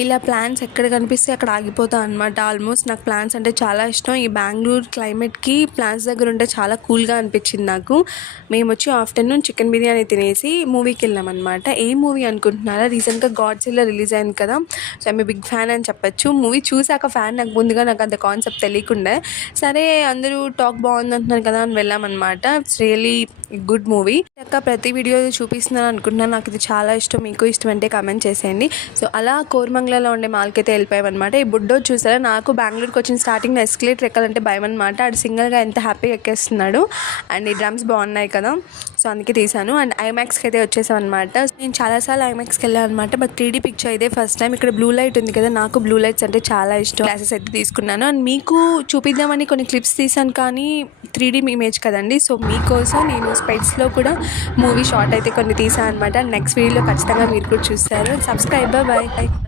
ఇలా ప్లాన్స్ ఎక్కడ కనిపిస్తే అక్కడ ఆగిపోతా అనమాట. ఆల్మోస్ట్ నాకు ప్లాన్స్ అంటే చాలా ఇష్టం. ఈ బెంగళూరు క్లైమేట్కి ప్లాన్స్ దగ్గర ఉంటే చాలా కూల్గా అనిపించింది నాకు. మేము వచ్చి ఆఫ్టర్నూన్ చికెన్ బిర్యానీ తినేసి మూవీకి వెళ్ళామన్నమాట. ఏ మూవీ అనుకుంటున్నారా? రీసెంట్గా గాడ్జిల్లా రిలీజ్ అయింది కదా, సో ఐమ్ బిగ్ ఫ్యాన్ అని చెప్పచ్చు. మూవీ చూసాక ఫ్యాన్, నాకు ముందుగా నాకు అంత కాన్సెప్ట్ తెలియకుండా, సరే అందరూ టాక్ బాగుంది అంటున్నారు కదా అని వెళ్ళామన్నమాట. It's really good movie. అక్క ప్రతి వీడియో చూపిస్తున్నాను అనుకుంటున్నాను. నాకు ఇది చాలా ఇష్టం, మీకు ఇష్టం అంటే కామెంట్ చేసేయండి. సో అలా కోరమంగళలో ఉండే మాల్కి అయితే వెళ్ళిపోయామన్నమాట. ఈ బుడ్డో చూసారా, నాకు బెంగళూరుకి వచ్చిన స్టార్టింగ్ ఎస్కలేటర్ ఎక్కాలంటే భయం అనమాట. ఆడు సింగిల్గా ఎంత హ్యాపీగా ఎక్కేస్తున్నాడు. అండ్ ఈ డ్రమ్స్ బాగున్నాయి కదా, సో అందుకే తీసాను. అండ్ ఐమాక్స్కి అయితే వచ్చేసాం అనమాట. నేను చాలాసార్లు ఐమాక్స్కి వెళ్ళాను అనమాట, బట్ 3D పిక్చర్ ఇదే ఫస్ట్ టైం. ఇక్కడ బ్లూ లైట్ ఉంది కదా, నాకు బ్లూ లైట్స్ అంటే చాలా ఇష్టం. గ్లాసెస్ అయితే తీసుకున్నాను. అండ్ మీకు చూపిద్దామని కొన్ని క్లిప్స్ తీసాను, కానీ 3D ఇమేజ్ కదండి, సో మీకోసం నేను స్పెట్స్లో కూడా మూవీ షార్ట్ అయితే కొన్ని తీసాను అనమాట. నెక్స్ట్ వీడియోలో ఖచ్చితంగా మీరు కూడా చూస్తారు. Subscribe, bye.